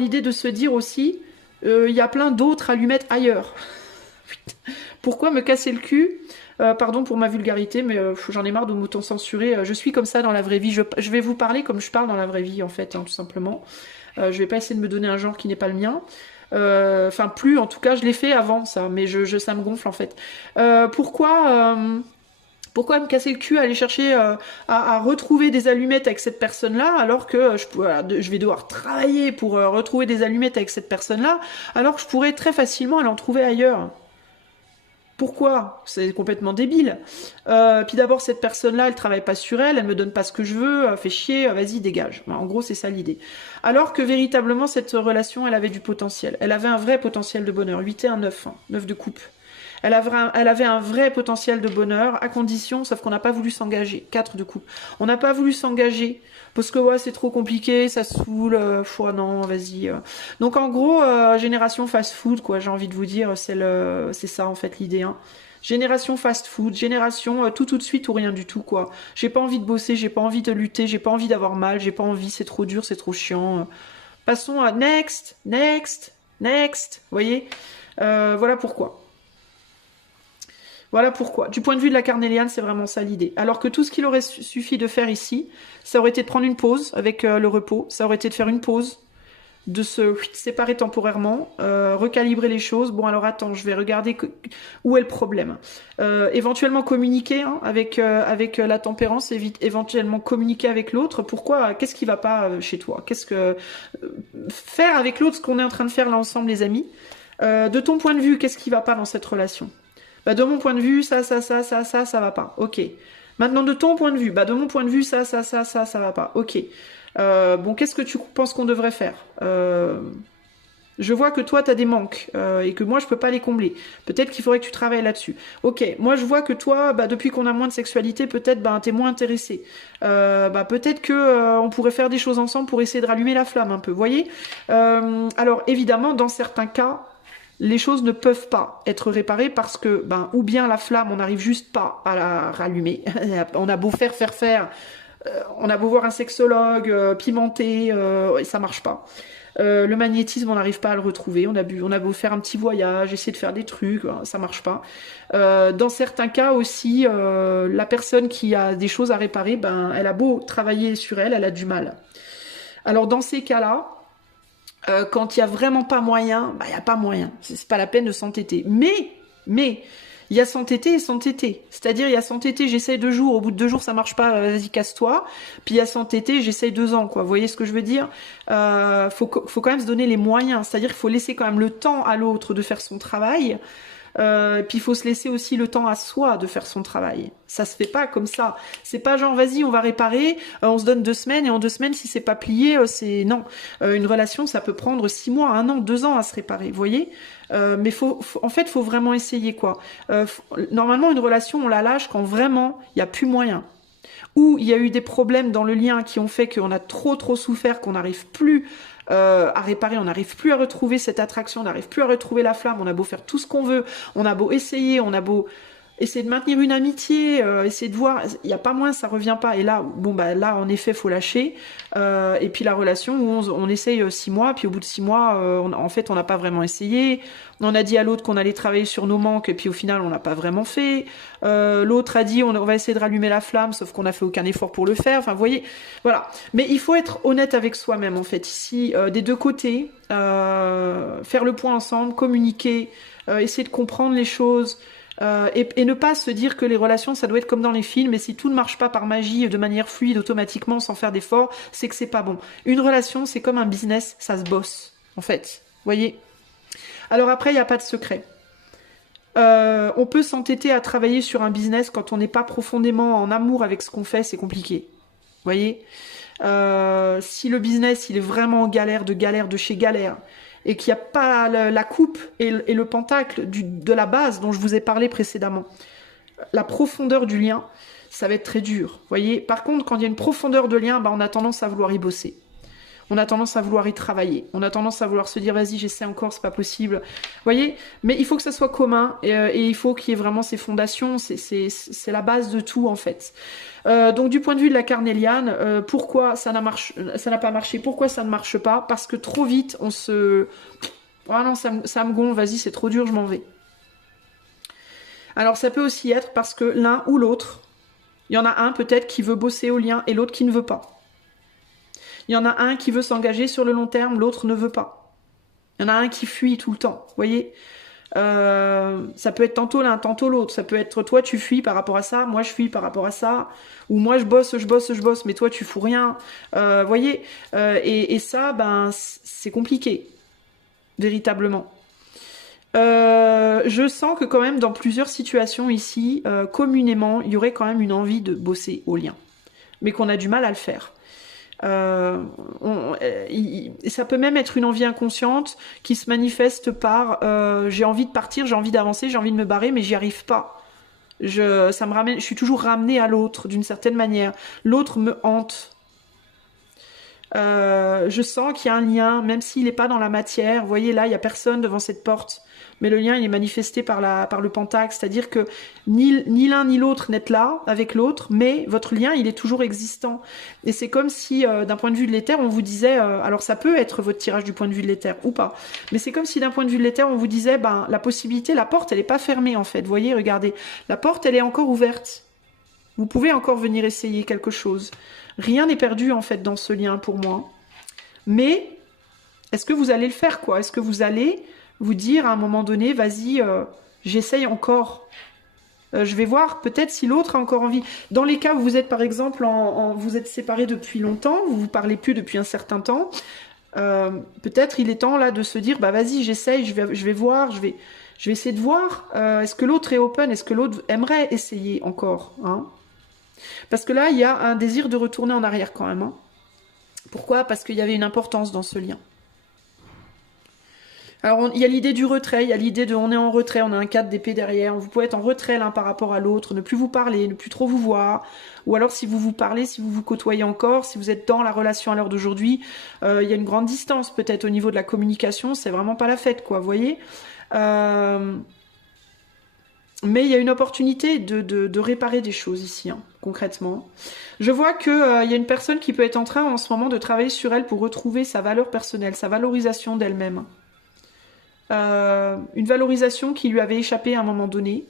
l'idée de se dire aussi, il y a plein d'autres allumettes ailleurs. Pourquoi me casser le cul? Pardon pour ma vulgarité, mais j'en ai marre de m'auto-censurer. Je suis comme ça dans la vraie vie. Je vais vous parler comme je parle dans la vraie vie, en fait, hein, tout simplement. Je vais pas essayer de me donner un genre qui n'est pas le mien. Enfin, plus, en tout cas, je l'ai fait avant, ça, mais ça me gonfle, en fait. Pourquoi me casser le cul à aller chercher à retrouver des allumettes avec cette personne-là, alors que je vais devoir travailler pour retrouver des allumettes avec cette personne-là, alors que je pourrais très facilement aller en trouver ailleurs? Pourquoi? C'est complètement débile. Puis d'abord, cette personne-là, elle travaille pas sur elle, elle me donne pas ce que je veux, fait chier, vas-y, dégage. En gros, c'est ça l'idée. Alors que véritablement, cette relation, elle avait du potentiel. Elle avait un vrai potentiel de bonheur. 8 et un 9, hein, 9 de coupe. Elle avait un vrai potentiel de bonheur, à condition, sauf qu'on n'a pas voulu s'engager. 4 de coupe. On n'a pas voulu s'engager, parce que ouais, c'est trop compliqué, ça saoule, non, vas-y. Donc en gros, génération fast-food, quoi, j'ai envie de vous dire, c'est ça en fait l'idée. Hein. Génération fast-food, génération tout de suite ou rien du tout, quoi. J'ai pas envie de bosser, j'ai pas envie de lutter, j'ai pas envie d'avoir mal, j'ai pas envie, c'est trop dur, c'est trop chiant. Passons à next, next, next, vous voyez. Voilà pourquoi. Voilà pourquoi. Du point de vue de la carnéliane, c'est vraiment ça l'idée. Alors que tout ce qu'il aurait suffi de faire ici, ça aurait été de prendre une pause avec le repos, ça aurait été de faire une pause, de se séparer temporairement, recalibrer les choses. Bon, alors attends, je vais regarder où est le problème. Éventuellement communiquer hein, avec la tempérance, éventuellement communiquer avec l'autre. Pourquoi? Qu'est-ce qui va pas chez toi? Qu'est-ce que faire avec l'autre ce qu'on est en train de faire là ensemble, les amis? De ton point de vue, qu'est-ce qui va pas dans cette relation? Bah, de mon point de vue, ça va pas. Ok. Maintenant, de ton point de vue, bah, de mon point de vue, ça va pas. Ok. Bon, qu'est-ce que tu penses qu'on devrait faire? Je vois que toi, tu as des manques et que moi, je peux pas les combler. Peut-être qu'il faudrait que tu travailles là-dessus. Ok. Moi, je vois que toi, bah, depuis qu'on a moins de sexualité, peut-être, bah, t'es moins intéressé. Bah, peut-être que on pourrait faire des choses ensemble pour essayer de rallumer la flamme un peu. Vous voyez? Alors, évidemment, dans certains cas, les choses ne peuvent pas être réparées parce que, ben, ou bien la flamme, on n'arrive juste pas à la rallumer. On a beau faire, on a beau voir un sexologue, pimenter, et ça marche pas. Le magnétisme, on n'arrive pas à le retrouver. On a beau faire un petit voyage, essayer de faire des trucs, ça marche pas. Dans certains cas aussi, la personne qui a des choses à réparer, ben, elle a beau travailler sur elle, elle a du mal. Alors dans ces cas-là, quand il y a vraiment pas moyen, bah il y a pas moyen. C'est pas la peine de s'entêter. Mais il y a s'entêter et s'entêter. C'est-à-dire il y a s'entêter, j'essaye 2 jours, au bout de 2 jours ça marche pas, vas-y casse-toi. Puis il y a s'entêter, j'essaye 2 ans quoi. Vous voyez ce que je veux dire? Faut quand même se donner les moyens. C'est-à-dire qu'il faut laisser quand même le temps à l'autre de faire son travail. Puis il faut se laisser aussi le temps à soi de faire son travail. Ça se fait pas comme ça. C'est pas genre vas-y on va réparer, on se donne 2 semaines et en 2 semaines si c'est pas plié, c'est non. Une relation ça peut prendre 6 mois, 1 an, 2 ans à se réparer. Vous voyez? Mais en fait faut vraiment essayer quoi. Normalement une relation on la lâche quand vraiment il y a plus moyen. Ou il y a eu des problèmes dans le lien qui ont fait qu'on a trop souffert, qu'on n'arrive plus à réparer, on n'arrive plus à retrouver cette attraction, on n'arrive plus à retrouver la flamme, on a beau faire tout ce qu'on veut, on a beau essayer, on a beau essayer de maintenir une amitié, essayer de voir, il n'y a pas moins, ça revient pas. Et là, bon bah là en effet faut lâcher. Et puis la relation où on essaye 6 mois, puis au bout de 6 mois, en fait on n'a pas vraiment essayé. On a dit à l'autre qu'on allait travailler sur nos manques, et puis au final on n'a pas vraiment fait. L'autre a dit on va essayer de rallumer la flamme, sauf qu'on n'a fait aucun effort pour le faire. Enfin vous voyez, voilà. Mais il faut être honnête avec soi-même en fait ici, des deux côtés, faire le point ensemble, communiquer, essayer de comprendre les choses. Et ne pas se dire que les relations ça doit être comme dans les films et si tout ne marche pas par magie de manière fluide automatiquement sans faire d'efforts c'est que c'est pas bon. Une relation c'est comme un business, ça se bosse en fait, vous voyez. Alors après il n'y a pas de secret. On peut s'entêter à travailler sur un business quand on n'est pas profondément en amour avec ce qu'on fait, c'est compliqué, vous voyez. Si le business il est vraiment en galère de chez galère et qu'il n'y a pas la coupe et le pentacle de la base dont je vous ai parlé précédemment, la profondeur du lien, ça va être très dur. Voyez. Par contre, quand il y a une profondeur de lien, bah, on a tendance à vouloir y bosser. On a tendance à vouloir y travailler. On a tendance à vouloir se dire, vas-y, j'essaie encore, c'est pas possible. Vous voyez? Mais il faut que ça soit commun et il faut qu'il y ait vraiment ces fondations. C'est la base de tout, en fait. Donc, du point de vue de la carnéliane, pourquoi ça n'a pas marché? Pourquoi ça ne marche pas? Parce que trop vite, on se... Ah non, ça me gonfle, vas-y, c'est trop dur, je m'en vais. Alors, ça peut aussi être parce que l'un ou l'autre, il y en a un peut-être qui veut bosser au lien et l'autre qui ne veut pas. Il y en a un qui veut s'engager sur le long terme, l'autre ne veut pas. Il y en a un qui fuit tout le temps, vous voyez. Ça peut être tantôt l'un, tantôt l'autre. Ça peut être toi, tu fuis par rapport à ça, moi je fuis par rapport à ça. Ou moi je bosse, mais toi tu fous rien. Voyez. Et ça, ben, c'est compliqué. Véritablement. Je sens que quand même dans plusieurs situations ici, communément, il y aurait quand même une envie de bosser au lien. Mais qu'on a du mal à le faire. Ça peut même être une envie inconsciente qui se manifeste par j'ai envie de partir, j'ai envie d'avancer, j'ai envie de me barrer, mais j'y arrive pas. Je suis toujours ramenée à l'autre d'une certaine manière. L'autre me hante. Je sens qu'il y a un lien, même s'il n'est pas dans la matière. Vous voyez là, il n'y a personne devant cette porte. Mais le lien, il est manifesté par le pentacle. C'est-à-dire que ni l'un ni l'autre n'êtes là avec l'autre, mais votre lien, il est toujours existant. Et c'est comme si, d'un point de vue de l'éther, on vous disait... alors ça peut être votre tirage du point de vue de l'éther ou pas. Mais c'est comme si d'un point de vue de l'éther, on vous disait, ben, la possibilité, la porte, elle n'est pas fermée en fait. Vous voyez, regardez. La porte, elle est encore ouverte. Vous pouvez encore venir essayer quelque chose. Rien n'est perdu en fait dans ce lien pour moi. Mais est-ce que vous allez le faire quoi? Est-ce que vous allez vous dire à un moment donné, vas-y, j'essaye encore. Je vais voir peut-être si l'autre a encore envie. Dans les cas où vous êtes par exemple, vous êtes séparés depuis longtemps, vous vous parlez plus depuis un certain temps, peut-être il est temps là de se dire, bah vas-y, j'essaye, je vais voir, je vais essayer de voir. Est-ce que l'autre est open? Est-ce que l'autre aimerait essayer encore, hein? Parce que là, il y a un désir de retourner en arrière quand même. Hein. Pourquoi? Parce qu'il y avait une importance dans ce lien. Alors, il y a l'idée du retrait, il y a l'idée de on est en retrait, on a un 4 d'épée derrière, vous pouvez être en retrait l'un par rapport à l'autre, ne plus vous parler, ne plus trop vous voir, ou alors si vous vous parlez, si vous vous côtoyez encore, si vous êtes dans la relation à l'heure d'aujourd'hui, il y a une grande distance peut-être au niveau de la communication, c'est vraiment pas la fête, quoi, vous voyez. Mais il y a une opportunité de réparer des choses ici, hein, concrètement. Je vois qu'il y a une personne qui peut être en train en ce moment de travailler sur elle pour retrouver sa valeur personnelle, sa valorisation d'elle-même. Une valorisation qui lui avait échappé à un moment donné.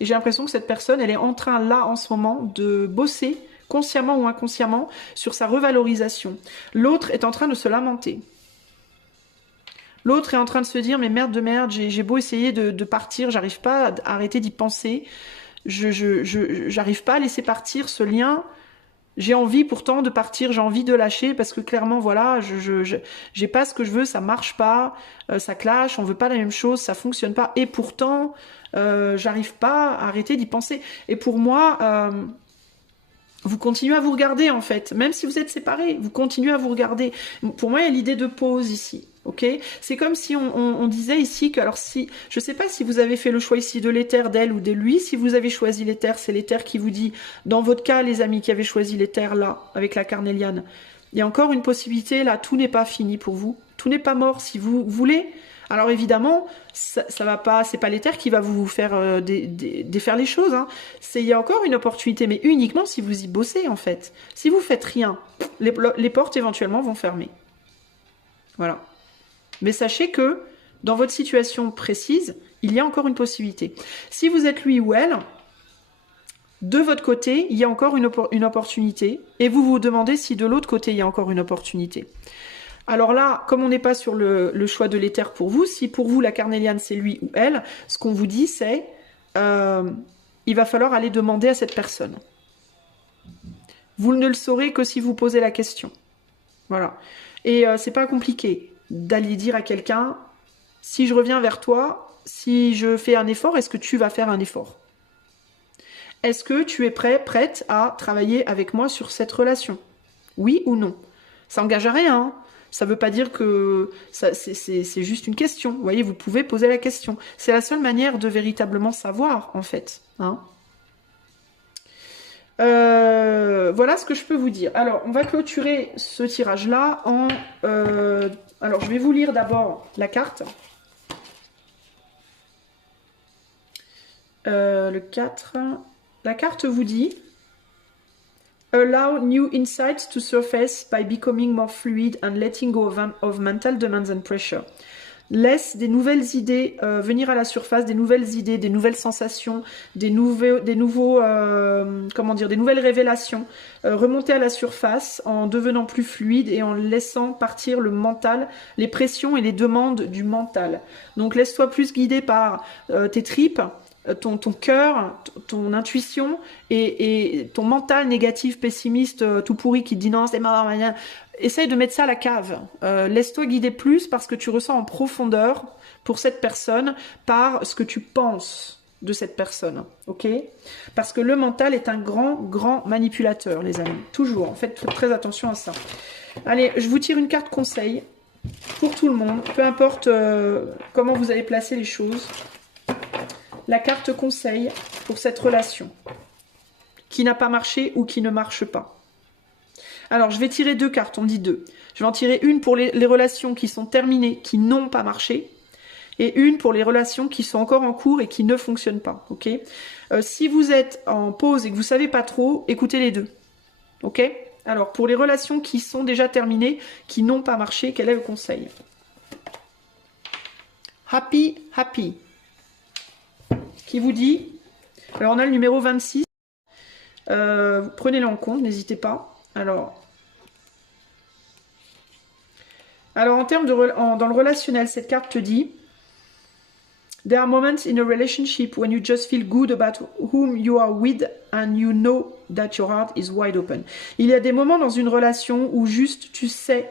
Et j'ai l'impression que cette personne, elle est en train là en ce moment de bosser, consciemment ou inconsciemment, sur sa revalorisation. L'autre est en train de se lamenter. L'autre est en train de se dire, mais merde de merde, j'ai beau essayer de partir, j'arrive pas à arrêter d'y penser. J'arrive pas à laisser partir ce lien. J'ai envie pourtant de partir, j'ai envie de lâcher parce que clairement, voilà, j'ai pas ce que je veux, ça marche pas, ça clash, on veut pas la même chose, ça fonctionne pas. Et pourtant, j'arrive pas à arrêter d'y penser. Et pour moi, vous continuez à vous regarder en fait, même si vous êtes séparés, vous continuez à vous regarder. Pour moi, il y a l'idée de pause ici. Ok, c'est comme si on disait ici que, alors si, je sais pas si vous avez fait le choix ici de l'éther, d'elle ou de lui, si vous avez choisi l'éther, c'est l'éther qui vous dit, dans votre cas les amis qui avez choisi l'éther là, avec la carnéliane, il y a encore une possibilité là, tout n'est pas fini pour vous, tout n'est pas mort si vous voulez. Alors évidemment, ça va pas, c'est pas l'éther qui va vous faire défaire les choses, hein. Il y a encore une opportunité, mais uniquement si vous y bossez en fait. Si vous faites rien, les portes éventuellement vont fermer. Voilà. Mais sachez que dans votre situation précise, il y a encore une possibilité. Si vous êtes lui ou elle, de votre côté, il y a encore une opportunité et vous vous demandez si de l'autre côté, il y a encore une opportunité. Alors là, comme on n'est pas sur le choix de l'éther pour vous, si pour vous la carnéliane c'est lui ou elle, ce qu'on vous dit c'est il va falloir aller demander à cette personne. Vous ne le saurez que si vous posez la question. Voilà. Et c'est pas compliqué d'aller dire à quelqu'un, si je reviens vers toi, si je fais un effort, est-ce que tu vas faire un effort? Est-ce que tu es prête à travailler avec moi sur cette relation? Oui ou non? Ça n'engage à rien, hein. Ça ne veut pas dire que c'est juste une question. Vous voyez, vous pouvez poser la question. C'est la seule manière de véritablement savoir, en fait. Hein. Voilà ce que je peux vous dire. Alors, on va clôturer ce tirage-là en... alors, je vais vous lire d'abord la carte. Le 4. La carte vous dit... Allow new insights to surface by becoming more fluid and letting go of mental demands and pressure. Laisse des nouvelles idées venir à la surface, des nouvelles idées, des nouvelles sensations, des nouveaux comment dire, des nouvelles révélations remonter à la surface en devenant plus fluide et en laissant partir le mental, les pressions et les demandes du mental. Donc laisse-toi plus guider par tes tripes, ton cœur, ton intuition et ton mental négatif, pessimiste, tout pourri qui te dit non, c'est marrant, rien. Essaye de mettre ça à la cave. Laisse-toi guider plus parce que tu ressens en profondeur pour cette personne par ce que tu penses de cette personne. Ok? Parce que le mental est un grand manipulateur, les amis. Toujours. Faites très attention à ça. Allez, je vous tire une carte conseil pour tout le monde. Peu importe comment vous avez placé les choses. La carte conseil pour cette relation qui n'a pas marché ou qui ne marche pas. Alors, je vais tirer deux cartes, on dit deux. Je vais en tirer une pour les relations qui sont terminées, qui n'ont pas marché, et une pour les relations qui sont encore en cours et qui ne fonctionnent pas. Ok? Si vous êtes en pause et que vous savez pas trop, écoutez les deux. Ok? Alors, pour les relations qui sont déjà terminées, qui n'ont pas marché, quel est le conseil? Happy, happy. Qui vous dit? Alors, on a le numéro 26. Prenez-le en compte, n'hésitez pas. Alors, en termes dans le relationnel, cette carte te dit There are moments in a relationship when you just feel good about whom you are with and you know that your heart is wide open. Il y a des moments dans une relation où juste tu sais,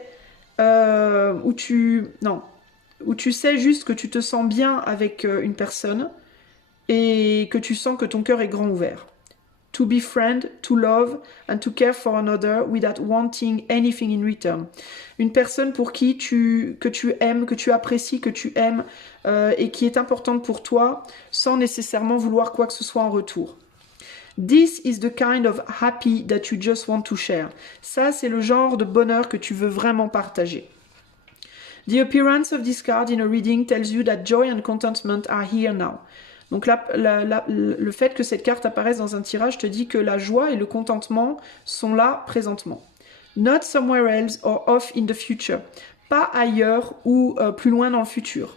où tu sais juste que tu te sens bien avec une personne et que tu sens que ton cœur est grand ouvert. To befriend, to love, and to care for another without wanting anything in return. Une personne pour qui que tu aimes, que tu apprécies, que tu aimes, et qui est importante pour toi, sans nécessairement vouloir quoi que ce soit en retour. This is the kind of happy that you just want to share. Ça, c'est le genre de bonheur que tu veux vraiment partager. The appearance of this card in a reading tells you that joy and contentment are here now. Donc là, le fait que cette carte apparaisse dans un tirage te dit que la joie et le contentement sont là présentement. Not somewhere else or off in the future. Pas ailleurs ou plus loin dans le futur.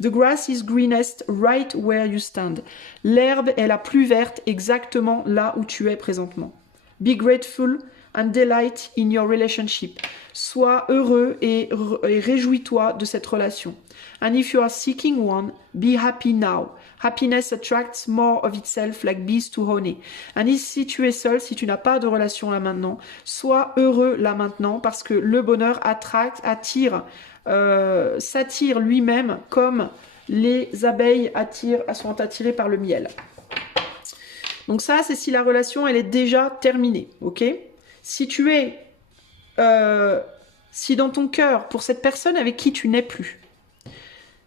The grass is greenest right where you stand. L'herbe est la plus verte exactement là où tu es présentement. Be grateful and delight in your relationship. Sois heureux et réjouis-toi de cette relation. And if you are seeking one, be happy now. Happiness attracts more of itself like bees to honey. Et si tu es seul, si tu n'as pas de relation là maintenant, sois heureux là maintenant parce que le bonheur s'attire lui-même comme les abeilles sont attirées par le miel. Donc ça, c'est si la relation elle est déjà terminée, ok? Si dans ton cœur, pour cette personne avec qui tu n'es plus,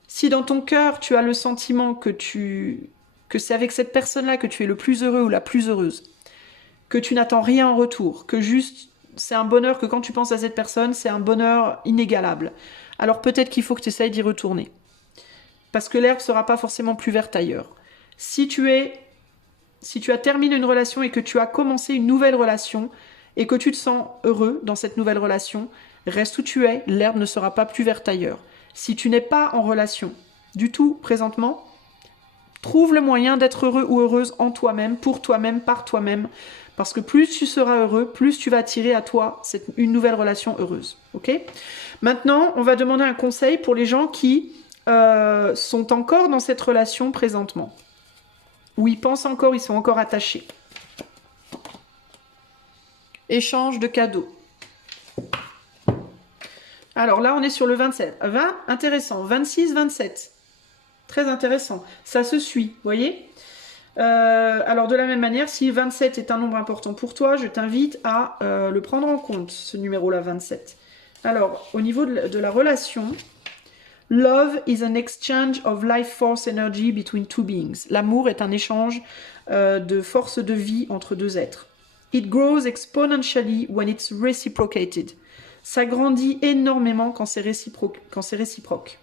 si dans ton cœur, tu as le sentiment que c'est avec cette personne-là que tu es le plus heureux ou la plus heureuse, que tu n'attends rien en retour, que juste c'est un bonheur que quand tu penses à cette personne, c'est un bonheur inégalable, alors peut-être qu'il faut que tu essayes d'y retourner. Parce que l'herbe ne sera pas forcément plus verte ailleurs. Si tu as terminé une relation et que tu as commencé une nouvelle relation et que tu te sens heureux dans cette nouvelle relation, reste où tu es, l'herbe ne sera pas plus verte ailleurs. Si tu n'es pas en relation du tout présentement, trouve le moyen d'être heureux ou heureuse en toi-même, pour toi-même, par toi-même. Parce que plus tu seras heureux, plus tu vas attirer à toi une nouvelle relation heureuse. Ok ? Maintenant, on va demander un conseil pour les gens qui sont encore dans cette relation présentement. Où ils pensent encore, ils sont encore attachés. Échange de cadeaux. Alors là, on est sur le 27. 20, intéressant. 26, 27. Très intéressant. Ça se suit, vous voyez ? Alors de la même manière, si 27 est un nombre important pour toi, je t'invite à le prendre en compte, ce numéro-là, 27. Alors, au niveau de la relation, love is an exchange of life force energy between two beings. L'amour est un échange de force de vie entre deux êtres. It grows exponentially when it's reciprocated. Ça grandit énormément quand c'est réciproque.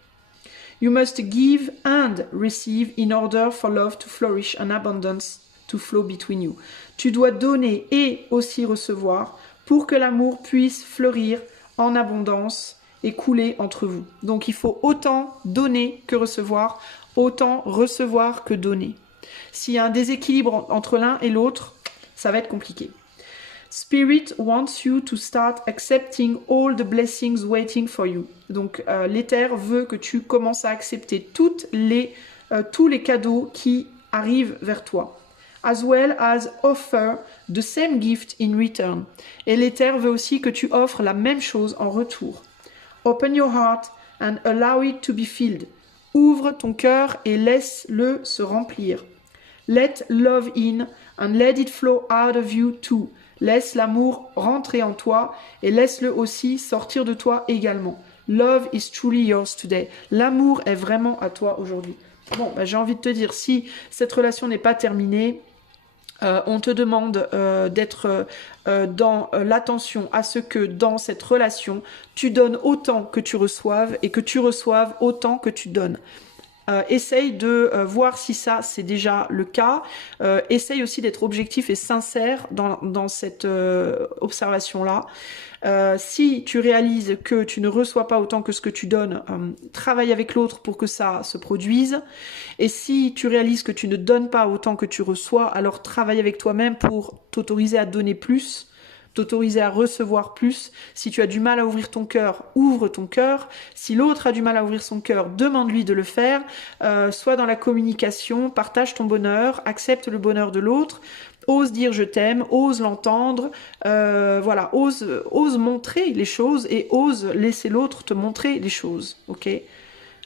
You must give and receive in order for love to flourish and abundance to flow between you. Tu dois donner et aussi recevoir pour que l'amour puisse fleurir en abondance et couler entre vous. Donc il faut autant donner que recevoir, autant recevoir que donner. S'il y a un déséquilibre entre l'un et l'autre, ça va être compliqué. Spirit wants you to start accepting all the blessings waiting for you. Donc l'éther veut que tu commences à accepter tous les cadeaux qui arrivent vers toi. As well as offer the same gift in return. Et l'éther veut aussi que tu offres la même chose en retour. Open your heart and allow it to be filled. Ouvre ton cœur et laisse-le se remplir. Let love in and let it flow out of you too. Laisse l'amour rentrer en toi et laisse-le aussi sortir de toi également. Love is truly yours today. L'amour est vraiment à toi aujourd'hui. Bon, j'ai envie de te dire, si cette relation n'est pas terminée, on te demande d'être dans l'attention à ce que dans cette relation, tu donnes autant que tu reçoives et que tu reçoives autant que tu donnes. Essaye de voir si ça c'est déjà le cas. Essaye aussi d'être objectif et sincère dans cette observation-là. Si tu réalises que tu ne reçois pas autant que ce que tu donnes, travaille avec l'autre pour que ça se produise. Et si tu réalises que tu ne donnes pas autant que tu reçois, alors travaille avec toi-même pour t'autoriser à donner plus, t'autoriser à recevoir plus. Si tu as du mal à ouvrir ton cœur, ouvre ton cœur. Si l'autre a du mal à ouvrir son cœur, demande-lui de le faire. Sois dans la communication, partage ton bonheur, accepte le bonheur de l'autre. Ose dire je t'aime, ose l'entendre, voilà, ose montrer les choses et ose laisser l'autre te montrer les choses, ok?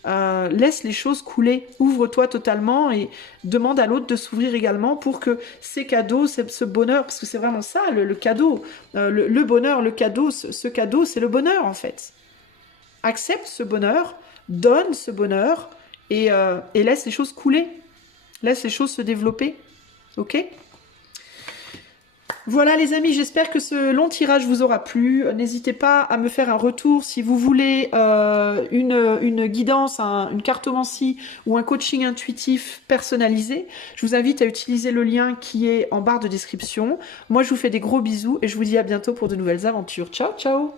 Laisse les choses couler, ouvre-toi totalement et demande à l'autre de s'ouvrir également pour que ces cadeaux, ce bonheur, parce que c'est vraiment ça le cadeau, le bonheur, le cadeau, ce cadeau c'est le bonheur en fait. Accepte ce bonheur, donne ce bonheur et laisse les choses couler, laisse les choses se développer, ok? Voilà les amis, j'espère que ce long tirage vous aura plu. N'hésitez pas à me faire un retour si vous voulez une guidance, une cartomancie ou un coaching intuitif personnalisé. Je vous invite à utiliser le lien qui est en barre de description. Moi je vous fais des gros bisous et je vous dis à bientôt pour de nouvelles aventures. Ciao ciao!